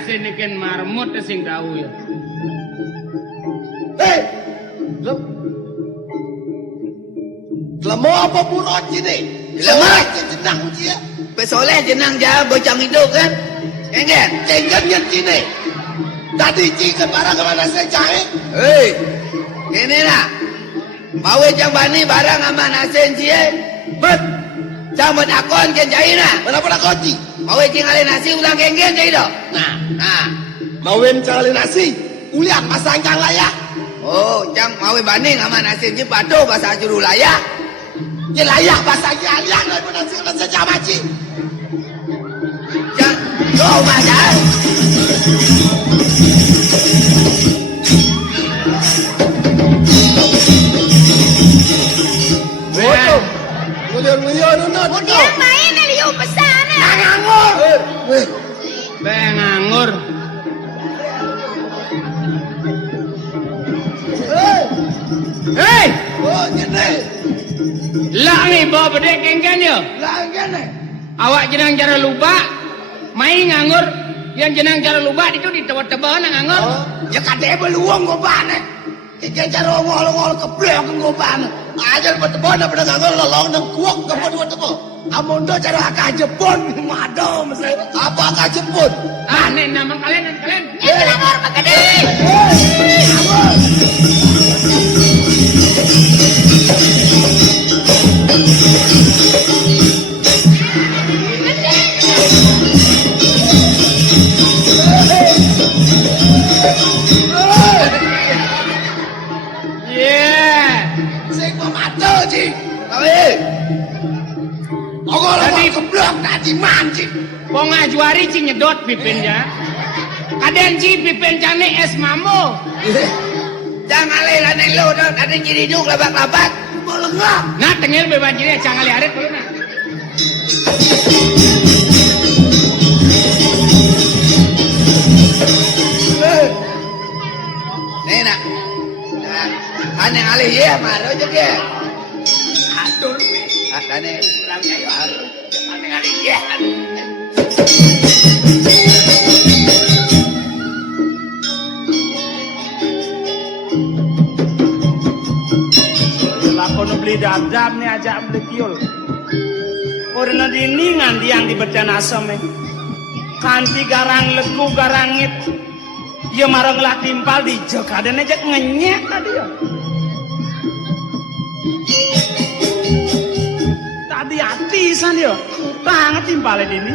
asine ken marmut sing tahu ya. Lemo apa purot sini? Lemo jenang dia. Pesoleh jenang dia bocang hidup kan? Enggen, Cenggan sini. Tadi cikan barang kemana saya cari? hei, ini nak. Mawe jang bani barang aman asen cie. Bet, campur akon ken jai nak. Kenapa nak koci? Mawe tinggalin nasi ulang kenggen jai dah. Nah. Mawin cari nasi. Ulian pasang jang layak. Oh, jang mawe bani aman asen cie patuh bahasa juru layak. Dia layak pasang jang layak daripada nasi jamaci. Jang, kau macam. Nguyon Dia main na liyo pasana. Ngangor. Be nganggur. Hei, Oh, jeneng. lah ni bawa bedek kengken yo. Langgan eh. Awak jenang cara lupa, main nganggur. Yang jenang cara lupa itu ditebak-tebak nang nganggur. Ya kate beluang goban eh. Ikan cara ngol-ngol keblek goban. Ajar betebon pada nganggur lolong nang kuak kepo betebon. Amondo cara akah jepun mado mesti. Apa akah jepun? Ah, nih nama kalian. Yang kenangor magede. Yeah. Sing mado ji. Awe. Ogol keblek tadi manci. Wong ngajuari ci nyedot pipin ya. Kaden ci pipin cane es mamo. Jangan lelah neng lo, ada jadi duk labak-labak. Melengap. Nah, tengil bebas jadi jangan lihat dulu nah. Nih nak. Aneh alih ya, marah aja dia. Aduh. Aneh. Aneh alih ya. Lakono beli dadam nih aja beli kiol. Orna diningan diang di becan asam kanti garang leku garangit. Ya marang lah timpal di jok ada aja ngenyek tadi ya. Tadi atisan ya. Tangan timpalnya dini.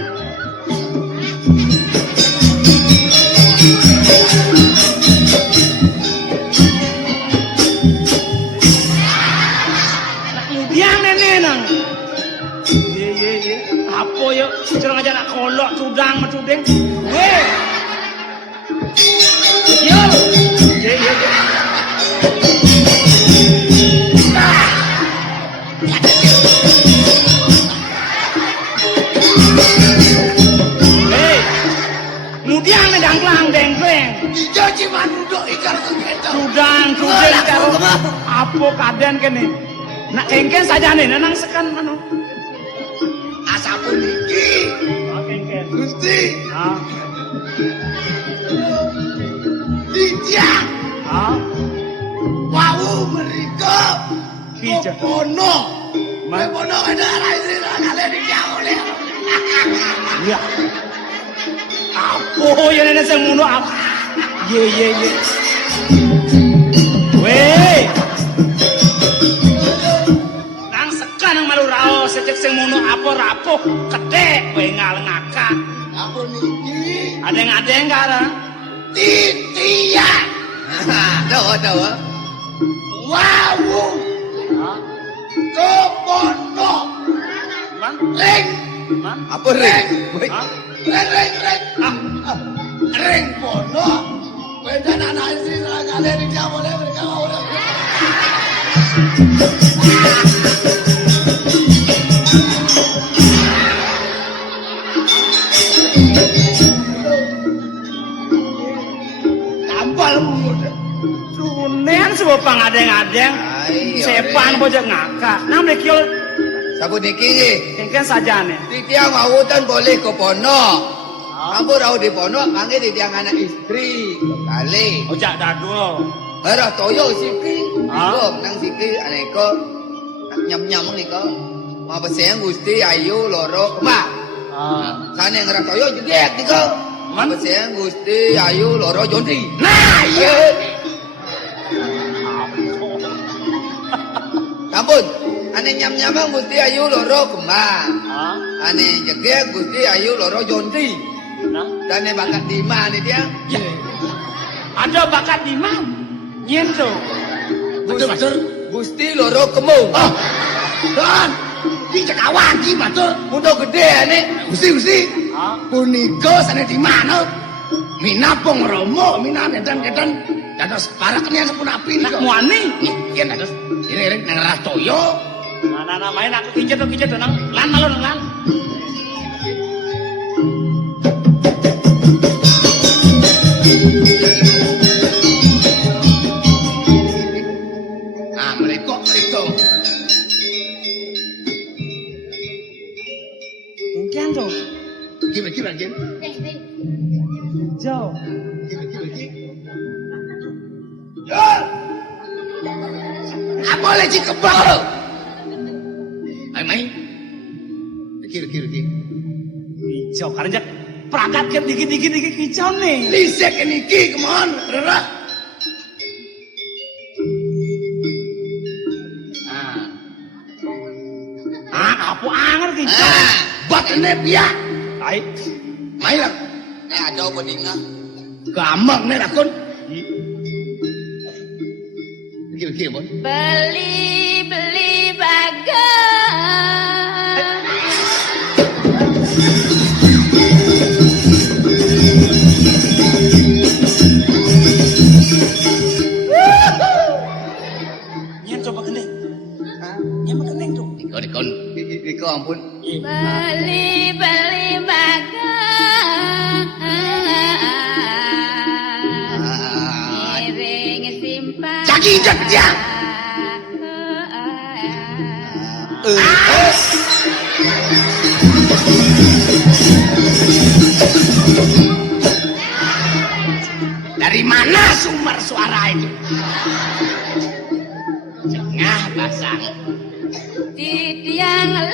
Yang nenek nang. Ye. Apa yo? Curang aja nak kolok cudang macudeng. Weh. Yo. Ye. Hei. Mudiang medang klang dengkleng. Ijo ciman duduk ikan kegeto. Cudang karo apa kaden kene. Nak kengken saja nih, nang sekan mano. Asapun iki. Oh, kengken. Gusti. Ah, Dijak. ah. Wau mereka. Bijak. Kopono. Ma- Kopono ada istri kalian dijawab. Iya. Apa ya nenek saya ngono apa? Ye. Weh. Nang sekan nang malu rao secek sing ngono apa rapuh kedek kowe ngal ngakak. Apa niki? Adeng kara. Titian. Tahu. Wau. Kopono. Man, Ring. man. Apa ring? Hah? Ring. Ring pono. Beda anak istri kalian dijawab mereka mau. Tampal muda. Sunen sebuah pangadeng-adeng. Ay, Sepan bojok ngakak. Nang bekiol Sabu niki ni. kengken saja nih. Titiang awutan boleh ke pono. Ambo rau di pondok mangke di tiang anak istri kali. Ojak dadul. Barah toyo siki. Ah. Kok nang siki aneko nyam-nyam niko. Mau peseng Gusti ayu loro kembang. Sane ngerah toyo jedek niko. Mau peseng Gusti ayu loro jondi. Nah, iya. Sampun. Ane nyam-nyamang Gusti ayu loro kembang. Ane jegek Gusti ayu loro jondi. Dane bakat di mana dia? Ada bakat di mana? Nyento. Matur, matur. Gusti loro kemung. Oh, Don. Ki cekawan ki matur. Mundo gede ane. Gusti. Punika sane di mana? Minapung Romo, minan edan-edan dados paraknya sepun api Nak nika. muani. Yen dados ireng nang arah toyo. Nah, main aku kincet nang. Lan malon lan. Nah, mereka. Mungkin tuh. Kira-kira jen. Jauh. Apa boleh ci kebal? Mai. Kira-kira. Hijau karena perakat kan dikit-dikit hijau nih. Lisek niki kemon, rera. Apa angar hijau? Batene piye? Baik. Mai lah. Ada beninga. Gampang nih rakun. Kira-kira bon. Beli bagan. Nyen coba kening. Nyen kening tuh. Dikon. Iko ampun. Beli bagan. Miring simpan. Caki jak dia. Dari mana sumber suara itu? Cengah basang. Di tiang lap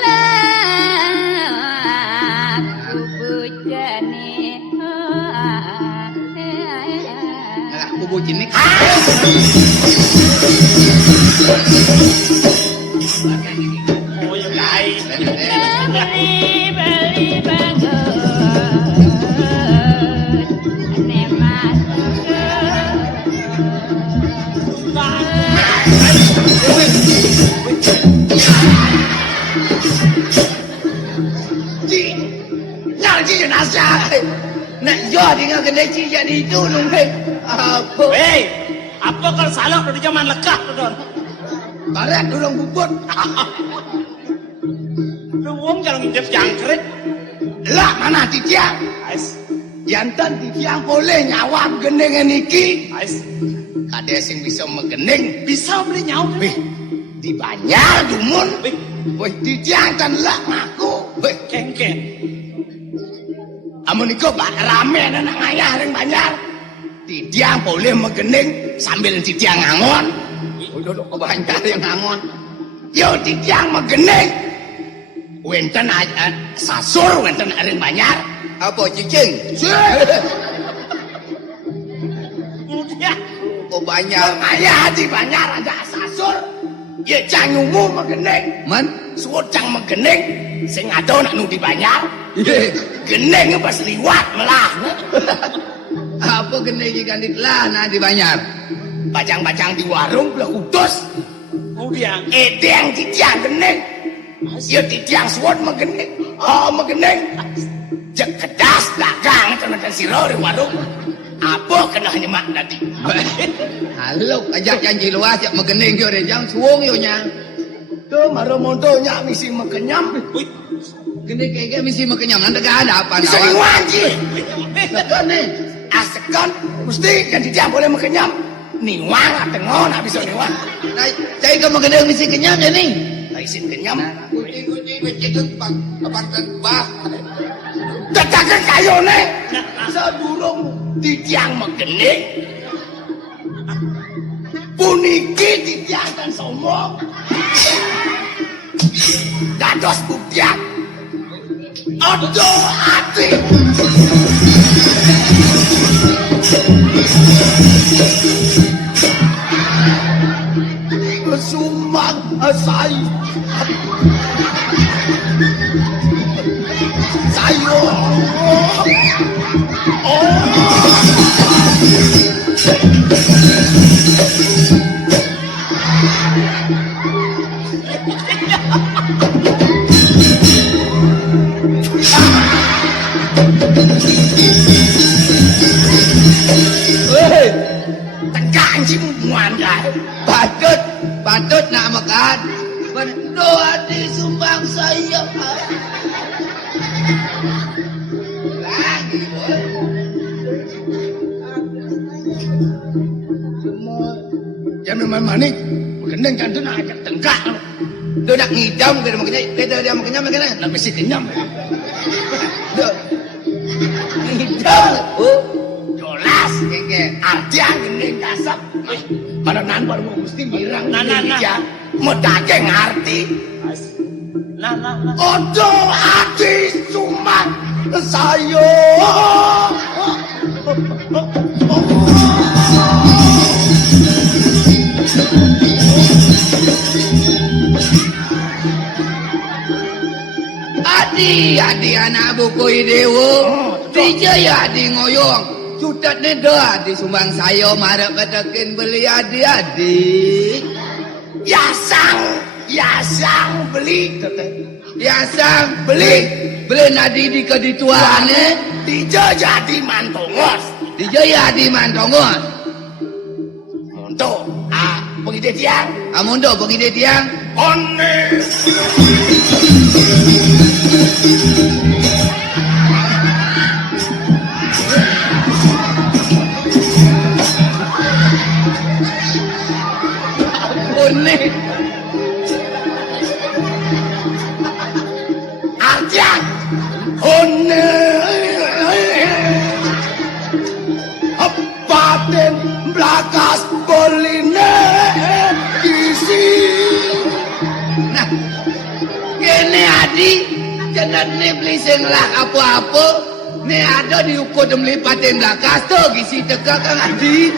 bujane. Aku bucin nih. Oh ya baik. Beli bagus. Ane masuk. Nyal ci jenazah. Nak yo dengan kedai cik jadi itu dong hei. Apa? Hei, apa kalau salah dari zaman lekah tuh don? Barat durung bubut. Lu wong jangan ngintip jangkrik. Lah mana titiang? Ais, Yanten titiang boleh nyawam gendengan niki. ais. Kade sing bisa megening. Bisa beli nyawa. Wih, di Banyar dumun. Wih, Wih, titiang tan lah ngaku. Wih, kengken. amun iku bak rame nang ayah ring Banyar. Titiang boleh megening sambil titiang ngangon. Udah kebanyakan yang ngangon. Yo titiang megening. Wenten aja sasur wenten ring Banyar. Apa cicing? Kemudian, Kebanyakan. Ayah di Banyar aja sasur. Ya cangungmu megening. Man? Suwut cang megening. Sing ado nak nu di Banyar. Ye. Geneng pas liwat melah. Apa kena ikan ditelah nah di Banyar? Bacang-bacang di warung belah kudus. kemudian. Edeng titiang geneng. Ya titiang suwut megening. Oh megening. Jek kedas dagang tenan siro di warung. Apa kena nyemak tadi? Halo, ajak janji luas jak megening yo rejang suwung yo nya. Tuh maro mondonya misi mekenyam. Wih, Gede kayak misi mekenyam nanti gak ada apa Bisa diwanci. Tekan nih. Asekan mesti kan titiang boleh mekenyam. Niwang atengon bisa niwang. Nah, saya ke megening misi kenyam ya nih. Isin kenyam. Kucing-kucing becek pang, apa bah. Tetake kayone sadurung ditiang megene. Puniki ditiangkan sombong. Dados buktian. Ojo ati. Sumbang asai. Sayo. Tegak sih muandai. Patut nak makan. Doa disumbang saya. Lagi boy. Jangan main manik. Gendeng kan tu nak ajak tenggak. Dia nak ngidam ke dia makannya macam Nak mesti kenyam. Dia ngidam. Oh, Jolas. kengke. Artian gendeng kasap. Mana nan baru mesti mirang. Nah. Mau daging arti. Nah. Ojo hati suman sayo. Adi anak buku dewo. Tiga ya adi ngoyong. Sudah neda di sumbang sayo marah katakan beli adi. Yasang beli. Biasa beli nadi di kedituane. Tiga jadi mantongos. Dijaya di mantongos. Untuk pergi dia tiang. Amundo pergi dia tiang. One. One. Artian. One. Paten belakas boline isi. Nah, kene adi jangan ne beli senglah apa-apa. Ne ada di ukur demli paten belakas tu gisi teka kang adi.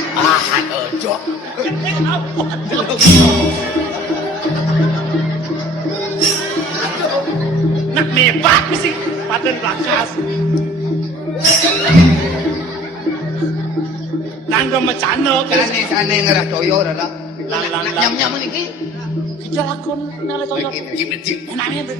Ojo. Nak mebak mesti paten bakas. Langgo macano kan. Sana ngerah toyo dah. Lang. Nyam niki. Kita lakon nale toyo. Enaknya tu.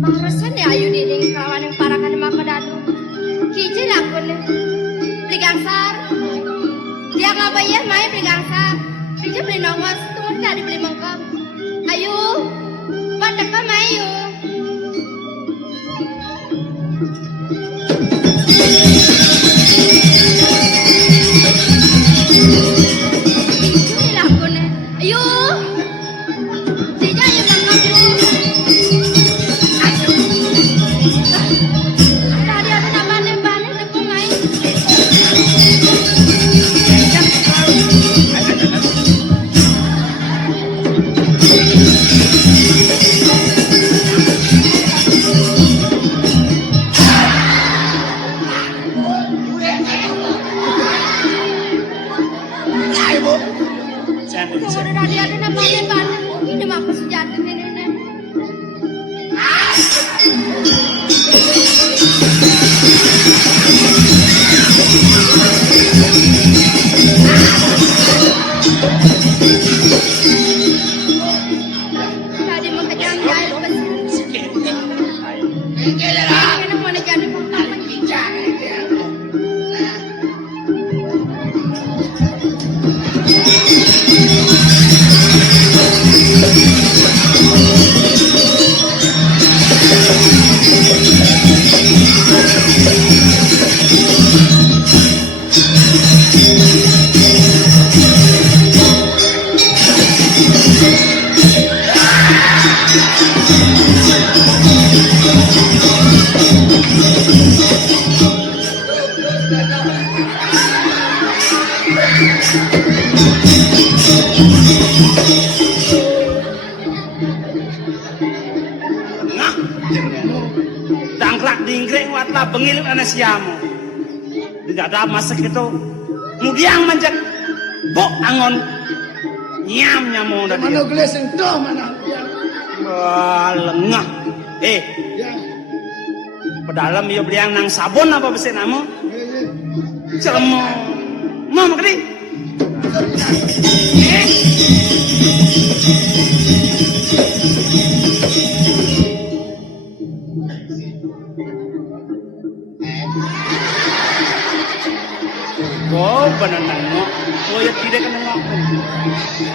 Marasan ya ayu dinding kawan yang parakan maka dadu. Kijil aku nih. Beli gangsar. Dia nggak bayar main beli gangsar. Kijil beli nongos. Tunggu tadi beli mangkok. Ayu. Banyak kan ayu. Kijil aku nih. Ayu. Tidak ayu mangkok ayu. Tadi aku nak balik aku main. Kalau tadi ada nak balik ini mah aku sejati ini. Tadi mau kejalan air besi. Ini mau jadi pangkat kijang. Nah, dangkrak dingkring watla bengil ana siamu. Tidak ada masak itu. Mudiang manjak bok angon nyam nyamu dah Mana dia. gelas yang dah mana? Ya. Wah, lengah. Ya. Pedalam ia beliang nang sabun apa besi namu? Ya. Celemo. Mam kedi. Oh, benar nengok. Oh ya tidak kena nengok.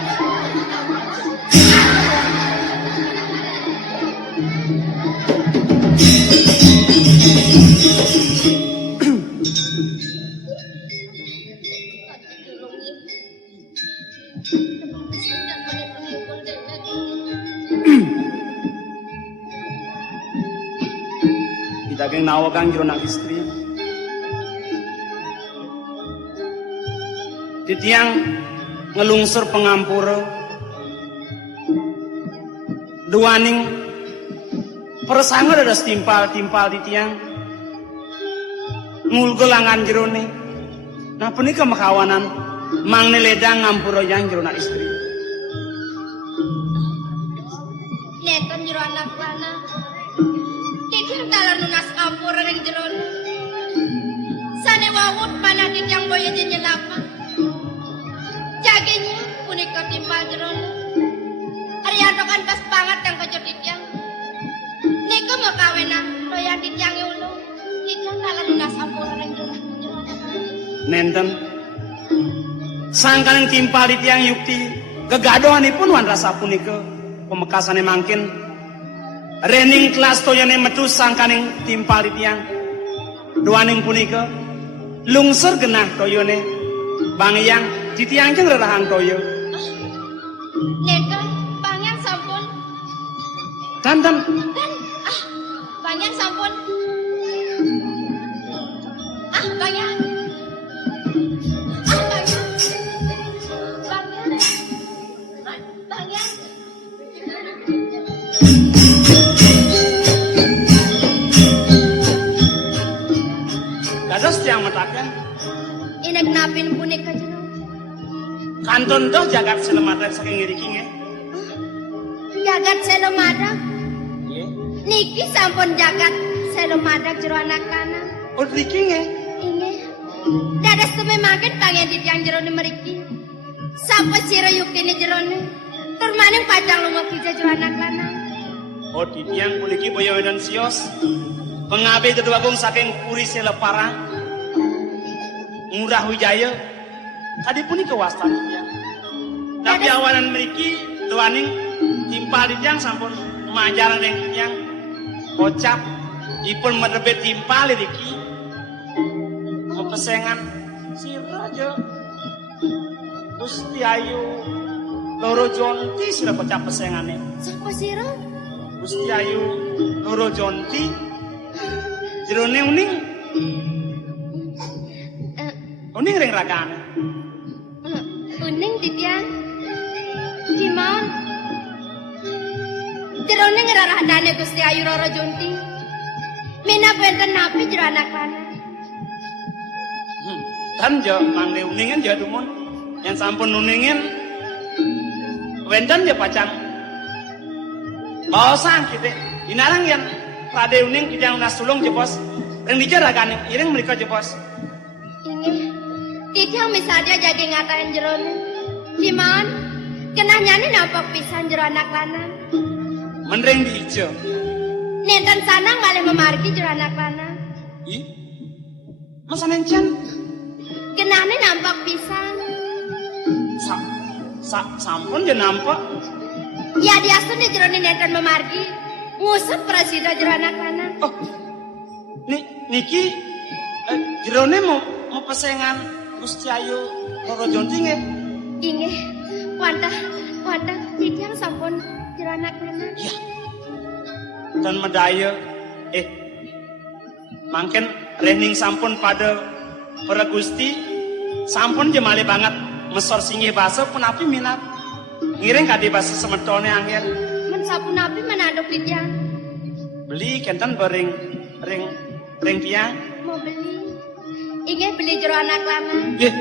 Kita keng nawakan jero nak istri. Titiang ngelungsur pengampura. Duaning persangga ada timpal-timpal titiang. Ngulgelangan jerone. Nah punika makawanan mang ledang ngampura yang jero nak istri. Neten jero anak lana. Titiang talar nunas ngampura ning jero. Sane wawut panah titiang boya jenjelapa. Jagenya punika timpal jero. Ariyanto kan pas banget kang kaca titiang. Nika makawenan doyan titiang ulo. Titiang talar nunas ngampura ning jero. Nenten sangkaneng timpal di tiang yukti kegadohanipun wan rasa punika pemekasane mangkin rening kelas toyane metu sangkaneng timpal di tiang duaning punika lungsur genah toyone bangyang di tiang jeng rerahang toyo Nenten pangan sampun. danten Pangan sampun. Pangan. dados tiang metaken Inek napin punika jero. kanton doh jagat selematek saking ngiriking ya Jagat selo madak. nggih Niki sampun jagat selo madak jero anak lanang. oh riking ya Inggih. Dados teme mangken pangen titiang jero mriki. Sapa sira yuktine jero ne? Tur maning pacang lunga kija jero anak lanang. oh di tiang puniki boyo dan sios pengabe kedua gong saking puri selepara murah wijaya tadi punika wasta tiang tapi awalan mriki tuaning timpal di tiang sampun majaran yang tiang kocap ipun merebet timpal iki mepesengan sira aja Gusti Ayu loro jonti sira kocap pesengane Sapa sira? Gusti Ayu loro jonti jerone uning uning ring rakane Uning titiang. Gimana? Jero ne ngerarahdane Gusti Ayu Roro Junti. Mina benten napi jero anak lanang. kan jo mangde uningen jo dumun yang sampun uningen wenten jo pacang baosan kita inarang yang rade uning kita unas sulung jo bos ring dicara kan iring mereka jo bos Inggih. Titiang misalnya jadi ngatain jero ne. Gimana? Kenanyane nampak pisan jero anak lanang. menring di ijo Nenten sanang malah memargi jero anak lanang. ih masa nencen Kenane nampak pisan. sampun jo nampak Ya diasun di jero nenten memargi. Ngusut presida jero anak lanang. oh niki jerone mau pesengan Gusti Ayu Roro Jonti nggih Inggih. Wantah titiang sampun jero anak lanang. iya dan medaya mangken rening sampun pada para Gusti sampun jemale banget mesor singgih basa pun api minat Ngiring kadi basa semetone angel. Men sapu napi menadok di tiang. Beli kenten bering ring tiang. Mau beli. Ingin beli jero anak lanang. Nggih.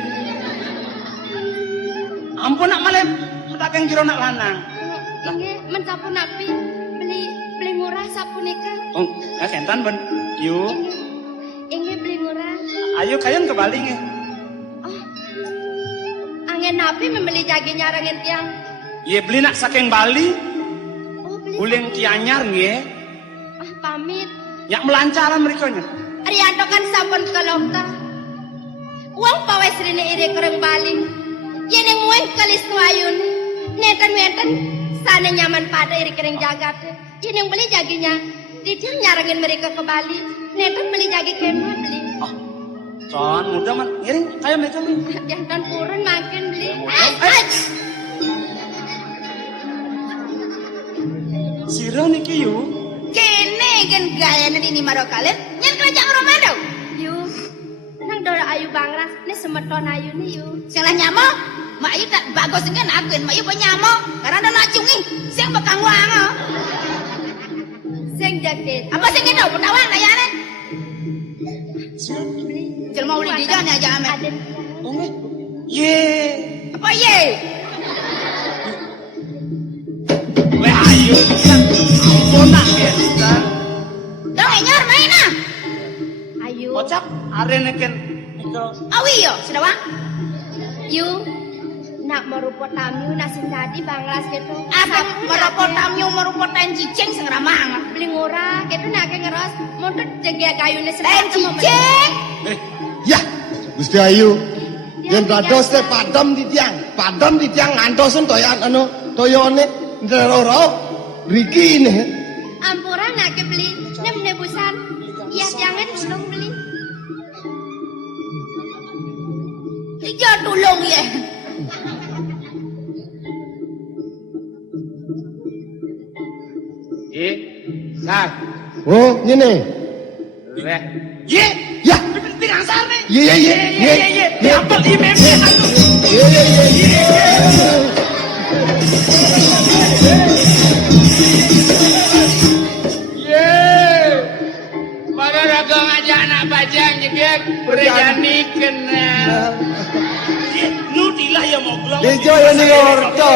Ampun nak malem, pedagang jero nak lanang. Ingin men sapu napi beli murah sapu nikah. Oh, kenten ben. Yuk. Ingin beli murah. Ayo kalian ke Bali nggih. Oh. Angin napi membeli jagi nyarangin tiang. Ye beli nak saking Bali. Oh, beli. Uling tianyar nggih. Ah, pamit. Yak melancaran merikanya. Arianto kan sampun kelomta. Uang pawai srine iri kereng Bali. Yeneng mueng kalis nuayun. Neten sana nyaman pada iri kereng jagat. Yeneng beli jaginya. Dia nyarangin mereka ke Bali. Neten beli jagi kemah beli. Oh. Con muda man ngiring kayak mereka nih. Jangan purun makin beli. Sira niki yu. Kene kan gayane ini maro kalian nyen kerajaan Romado. Yu. Nang dora ayu bangras. Ini semeton ayu nih yu. Salah nyamo. Mak ayu tak bagus kan akuin mak ayu nyamo karena ada nacungi sing bekang wango. Sing jaket. Apa sing kena petawang kayane? Sira beli. Jelma uli di jane aja ame. Ada. Oh nggih. Ye. Apa ye? Weh ayo kan. Ampun nak kenten. Dong nyor main ah. Ayu. Kocak arene ken iko. Awi yo sedawang. Yu. Nak merupa tamu nasin tadi banglas gitu. Apa merupakan tamu merupakan cicing sing ramah. Beli murah gitu nak ngeros. Muntut jaga kayunya Dan cicing. Ya, Gusti Ayu. Yen dados teh padam di tiang ngantosen toyan toyone nderoro riki ne. Ampura nak beli. Nem nebusan. Iya jangan tulung beli. Iya tulung ya. Sar. Oh, nyene. Weh. Ye. Ya. Pirang sar nih. Ye. Apel di meme atuh. Ye. Pada dagang aja anak bajang nyegek berjani kenal. Ye, nu dilah ya mau gelong. Dejo yang ni orto.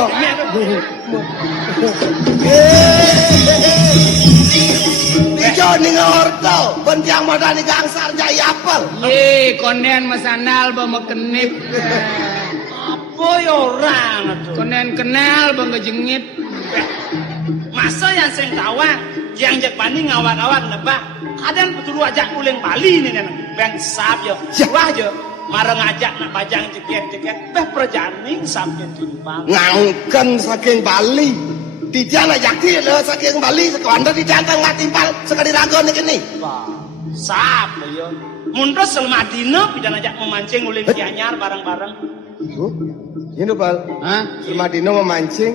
Dejo ni orto. Bentiang modal ni gangsar jai apel. Ye, konden masandal ba mekenip. Apa ya orang atuh? Konden kenal ba ngejengit. Masa yang sering tawang, yang jak bani ngawak-ngawak nebak. Kadang betul ajak uling Bali nih neng. Bang sap yo. Wah yo. Marang ngajak nak bajang ceket. Beh perjani sampai timpang. Ngangken saking Bali. Tijan ajak ti le saking Bali sekonda dicantang ngatimpal sekali ragon kene. Wah, sap yo. Mundur selmadina pidan ajak memancing uling kianyar bareng-bareng. Oh, ini bal. Hah? Selmadina memancing.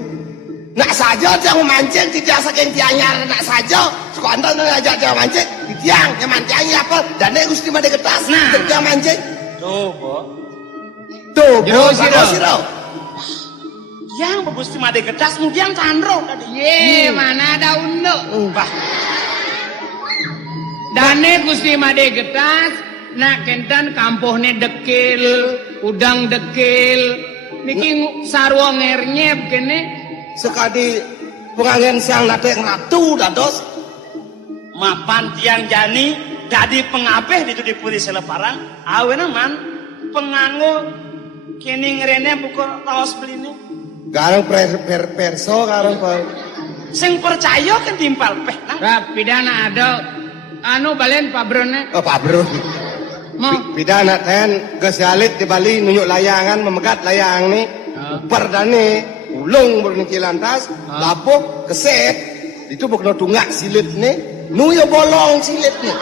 Nak saja dia memancing tidak saking tianyar nak saja. Sekonda ngajak dia mancing. Tiang yang mancing apa? Dan nek Gusti made kertas. Nah. Dia mancing. Tuh, Bo. Tuh, Jero, siro. siro. Yang bagus di made gedas mungkin tandro tadi. Ye, mana ada unduk. Bah, Dane Gusti Made getas, nak kenten kampuhne dekil, udang dekil. Niki sarwa ngernyep kene. Sekadi pengangen siang nate ratu dados. mapan tiang jani dadi pengapeh itu dipuri seleparang. Awena man penganggo kini ngerene buku taos beline. Garang perso garang per. Sing percaya kan timpal peh nah. Rap pidana ada anu balen pabrone. Oh, Pak Bro. Mo Pidana ten gesalit di Bali nunjuk layangan memegat layang nih. Perdane ulung berniki lantas, lapuk keset. Itu bukan tunggak silit nih. Nuyo bolong silit nih.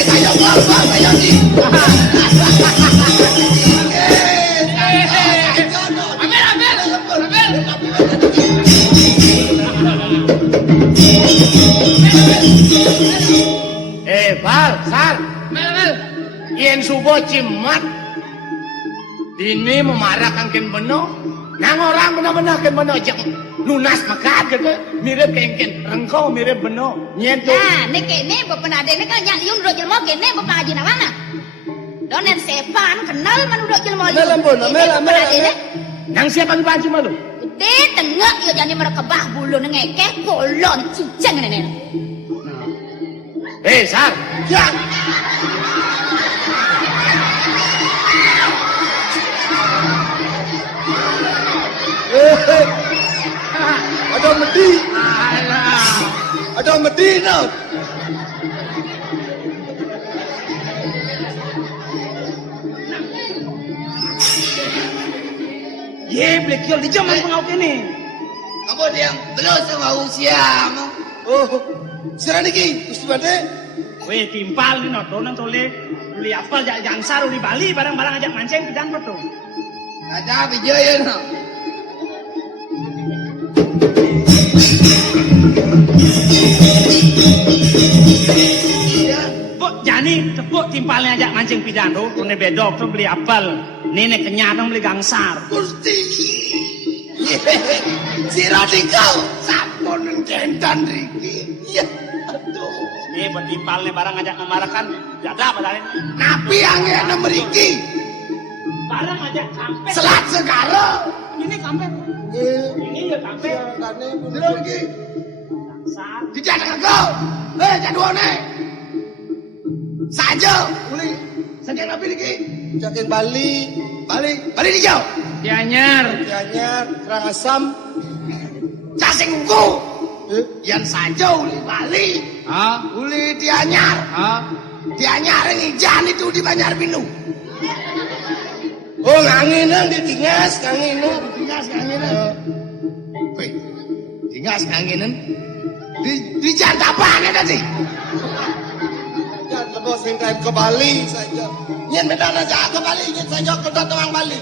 Saya bang, saya di. Bal, sar. Mel yen subuh cimat dini memarahkan ken beno nang orang benar-benar ken beno jek lunas makat gitu mirip ken rengkau mirip beno nyen tuh Nah, nek kene bepenade nek nyak liun ro jelmo kene bepaji nawana. Donen sepan kenal man udah jelmo liun. Mela. nang siapa baju malu Gede tengok yo jani merekebah bulu ngekeh kolon ciceng nene. Sar Yang ada medi, ada medi no. ye blekiol di zaman pengau kene Apa dia belum sama usiamu? Oh, serah niki, Gusti Bade. weh timpal ni no donan tole beli apel jangan saru di Bali barang-barang ajak mancing ke jangan betul Ada bijaya no. Bok jani tepuk timpalnya ajak mancing pidan tuh tune bedok tuh beli apel nenek kenyatang beli gangsar Gusti. Si radikal sampun kendan riki. Ya, aduh. ini bertimpal nih barang ajak memarahkan jada padahal Napi angin mriki. barang ajak kampet Selat sekarang. ini kampet ini ya kampet Serah niki. gangsar Tidak ada kau. Jaduane. Saja uli. Saja napi niki. Saking Bali. Bali dijau. Dianyar. Dianyar, Karangasem. Cacing ungu. Yan saja uli Bali. Uli Dianyar. Dianyar ngijan itu di Banjarpinu. Oh nganginan ditingas, nganginan. Ditingas, nganginan. Wih, tingas, nganginan. Di Jantapan ya tadi. Jangan bos yang ke Bali saja. Nyen benar aja ke Bali, nyen saja ke Datang Bali.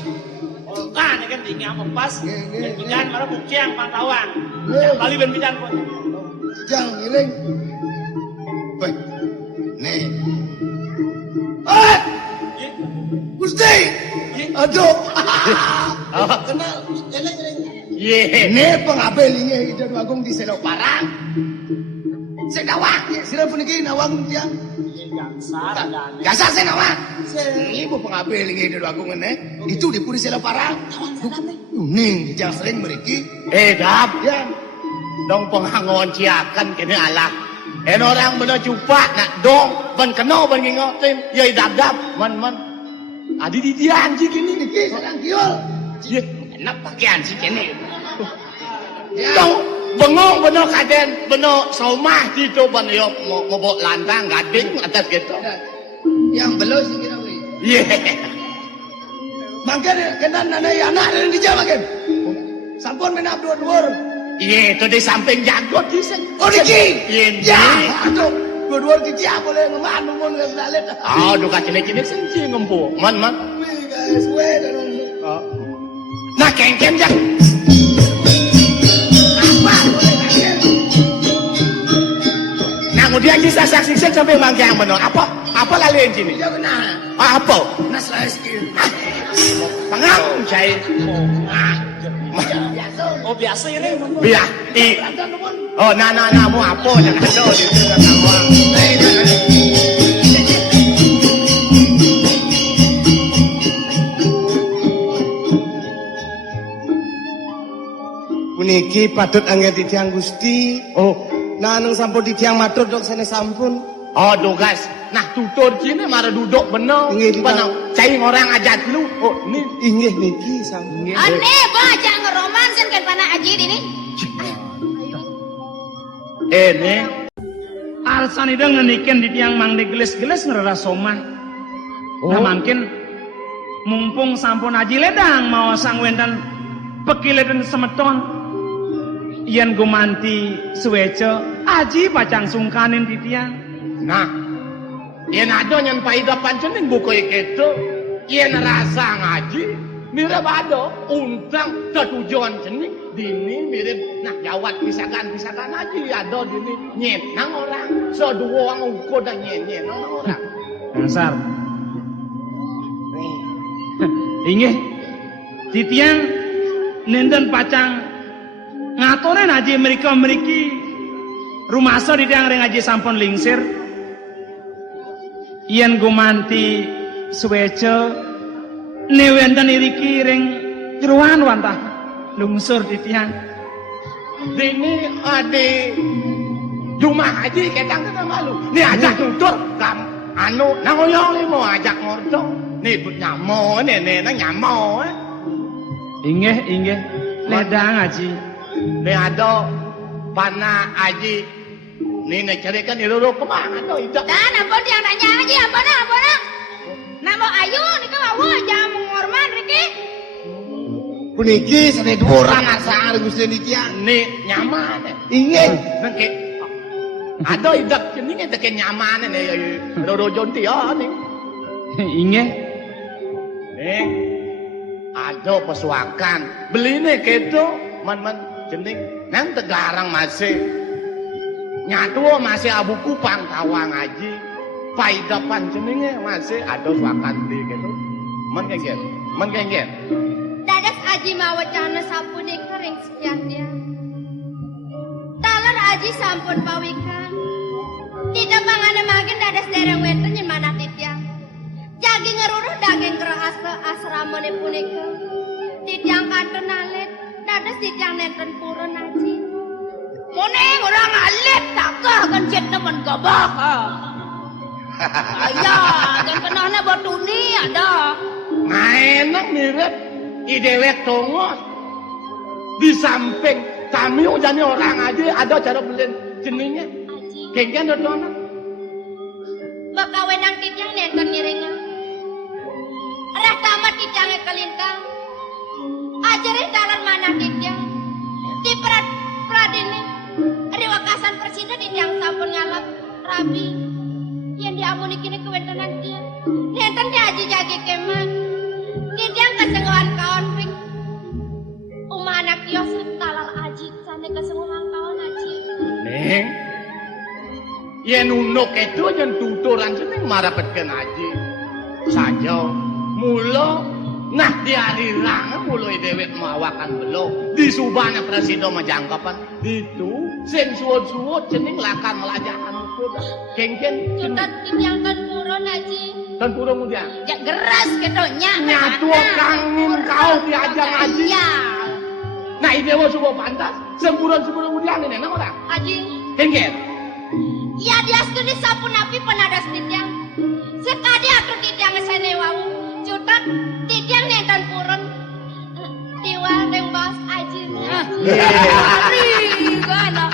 kan kan tinggal mempas pidan marah bukiang pantauan Bali ben pidan pun Jangan ngiling. Wih, nih. Eh, Gusti. Aduh. Kenal, ngiling. ye Ini pengabelinnya Ida Agung di Selok Parang. Sedawang, ya sira puniki nawang dia. gangsar dan Gasar senawang. Ini bu pengabelinnya Ida Agung ini. Itu di Puri Selok Parang. Ning, jangan sering meriki. dap Ya, dong penghangon ciakan kene alah orang bener cupak nak dong ben keno ben ngingotin ye dap man adi di dia anjing gini niki sedang kiol. ye enak pakaian sih kene dong bengong bener kaden bener somah gitu ben yo ngobok lantang gading atas gitu Yang belum sih kira weh. ye Mangkene kenan nana anak dari di Jawa kan. Sampun menap dua-dua. ye itu di samping jago di Oh niki. ye Ya, aduh. Dua-dua kita boleh ngeman mun ngesalet. aduh kacene-cene senci ngempu man Wih guys, weh dan nah kengkem jak apa boleh nangkel. nah kemudian kita saksikan sampai mangkang bener apa lalu yang sini Dia kena. apa Nas lah sikit. pengang cai oh biasa ini biar oh nah mau apa jangan ada di sini Puniki patut angget ditiang Gusti. oh Nanung sampun ditiang matur dok sene sampun. aduh guys nah tutur sini marah duduk bener Inggih, bener cai orang ajat lu oh ini Inggih niki sampun. Aneh baca ngeromansin kan pana aji ini. ini alasan itu ngenikin di tiang mang geles-geles ngerasa somah nah mungkin mumpung sampun aji ledang mau sang wendan pekiledan semeton yen gumanti suweco aji pacang sungkanin di tiang nah yen ada yang paidah pancening buku itu yen rasa ngaji mirip ada untang ketujuan cening dini mirip nah jawat pisakan aja ada dini nyen nang orang sedua orang ukur dan nyen nang orang dasar Inggih. Titiang nenten pacang ngatoren aja mereka mriki rumasa ditiang reng aja sampun lingsir. Yen gumanti suweca newenten iriki ring jeroan wantah lungsur titiang. Dini ade Jumah haji ketang kita malu. Ni ajak tutur kam anu nangoyong ni mau ajak ngorto. Ni but nyamo ni nang nyamo. Inggih ledang aji. Ni ada pana aji. Ni nak carikan iluru kemana tu itu. Dan ampun yang tanya aja ampun. Namo ayu ni ka wawa jangan mengorman Riki. Puniki sane dua orang asal Gusti Nitian. Ni nyaman. Inggih. Nang ke ada idak jenenge teke nyaman ni Roro Jonti ni. Inggih. Ning ada pesuakan. Beli ni keto man jeneng nang Tegarang masih nyatu masih Abu Kupang Tawang Haji. Paidapan jenenge masih ada suakan di keto. Man kenggen. Dadas aji mawacana sampun kering sekian dia. Talar aji sampun pawikan. Tidak mangana makin dadas dereng wenten yen manah titiang. Jagi ngeruruh daging keras asramane punika. Titiang kanten alit, dadas titiang nenten purun aji. Muning orang alit takah kan jet nemen gobak. Ayah, dan kenana botuni ada. Enak mirip idewek tongos. Di samping kami ujani orang aja ada cara beli jeningnya. Aji, Kengken dona. bakawenang titiang nenten ngiringan. Reh tamat titiang kelintang. Ajare talan manah titiang. Di pradini. Rewakasan presiden titiang sampun ngalap rabi. Yang diampuni kini kewentenan dia. Nenten dia aji jagi keman. Titiang kesenguhan konflik. Anak Yosef talal aji sampai kesenguhan kawan aji. Neng. Yen unuk itu yen tuturan jeneng marapetkeun aji. Saja mula nah diarirang mula dewek mawakan belo di subana presiden majangkapan ditu sing suwut-suwut jeneng lakan melajakan ukur. Kengken Tutat titiang kan purun aji. dan purung udiang. Jak geras ketonya. Nyatu kangin kau diajak aji. Iya. Nah idewa subuh pantas semburan-semburan udiang ini nang ora? Aji. Kengken. Ya dia studi sampun api penadas titiang. Sekadi aku titiang sene wau. Cutat titiang nenten purun. Tiwa tembas aji. Hari gana.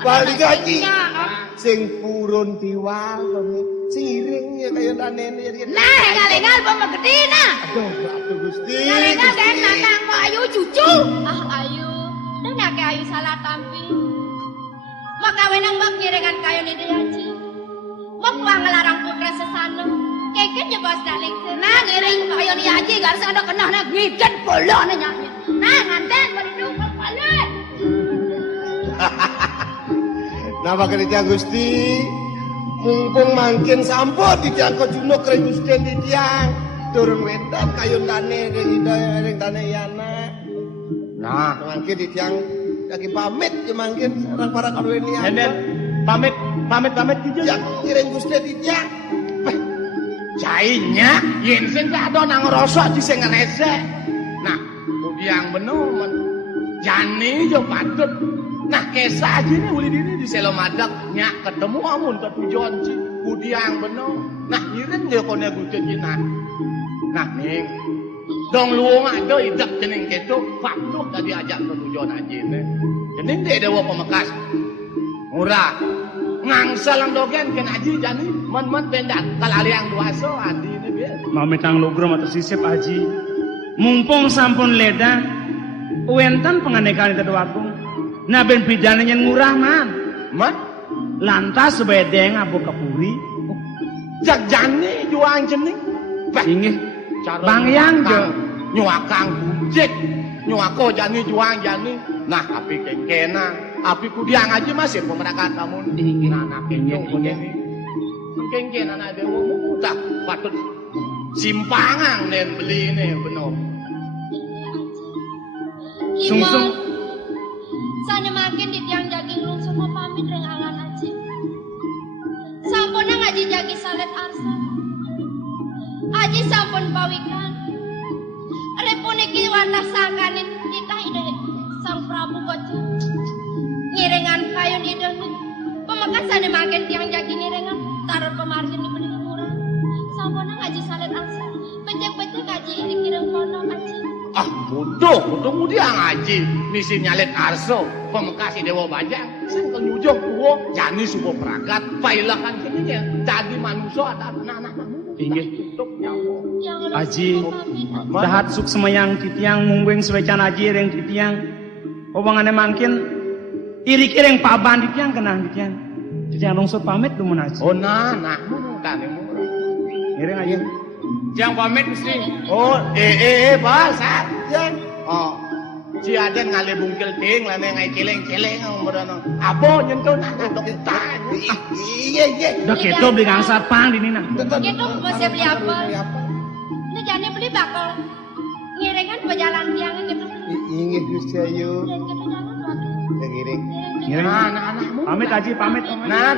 Balik aji. Sing purun diwal kami. Sing iring ya kaya danene ya. Nah, ngalengal pemegedi nah. Aduh Gusti. Ngalengal dan nanang mo ayu cucu. Ah ayu. Dan nake ayu salah tampi. Makawenang bak ngiringan kayo ni Dayaji. Mokwa ngelarang putra sesano. Keket nyebas daling Nah, ngiring kayo ni Haji garis ada kena na giget bolo na nyanyi. Nah, nganten berduduk balik. Napa kerja Gusti? Mumpung mangkin sampo titiang ko junuk kre Gusti titiang. Turun wedan kayun tane ring tane yana. Nah, mangkin titiang lagi pamit ya mangkin orang para kawen lian. Nenden pamit kijun. Yang ngiring Gusti titiang. Cainya yen sing ada nang rosok di sing ngrese. Nah, udiang benomen. Jani yo patut. Nah, kesah aja nih uli diri di selo madak nyak ketemu amun ke tujuan ci. Udiang beno. Nah, ngiring dia kone Gusti cina. Nah, ning. Dong luwung ada idak jeneng keto patut tadi ajak ke tujuan aja nih. Jeneng dia dewa pemekas. Murah. Ngangsalang dogen ken aji jani men bendak kalali yang duaso adi ini biar. Mamitang logrom atau sisip aji. Mumpung sampun leda, uentan penganekan itu wakung. Nah ben pidana yang ngurah man. Man Lantas sebedeng abu kapuri. jak jani juang jeneng. Inggih. Bang yang jo. Nyuakang bujik. Nyuako jani juang jani. Nah, api kengkena, api kudiang aja masih pemerakan kamu. Nah, kengkeng ini. Kengkeng anak dewa muda patut simpangan nen beli ini benar. Sungsung. Sana makin di tiang jaging lung semua pamit reng angan aja. Sampun ngaji jagi salet arsa. Aji sampun bawikan. Repun iki wantah sangkanin titah ide Sang Prabu Gojo. Ngirengan kayun ide pemakan sana makin tiang jagi ngirengan taruh pemargin di benih murah. Sampun ngaji salet arsa. Becek-becek ngaji iring-iring kono aja. Ah, bodoh dia ngaji. Misi nyalet arso, pemekasi dewa bajang. Sangkel nyujok tuwo, jani subuh peragat. Pailakan kininya, jadi manusia ada anak-anak. Inggih, tutup nyawa. Aji, dahat suk semayang titiang mungwing suwecan aji reng titiang. Obangane mangkin, iri kireng paban titiang kenang titiang. Titiang longsor pamit dumun aji. Oh nah, bukan emu. Ireng aja. Tiang pamit mesti. Oh, bahasa. Oh, si Aden ngale bungkil ting, lane ngai celeng-celeng ngono. Abo nyentuh nak dokter. Iya. Udah keto beli gangsat pang di nina. Gitu masih beli apa? Ini jangan beli bakal ngiringan pejalan tiangnya gitu. Inggih Gusti Ayu. Dan gitu jangan lagi. Ngiring. Ngiring. Anak-anakmu. Pamit aji, pamit. Nah.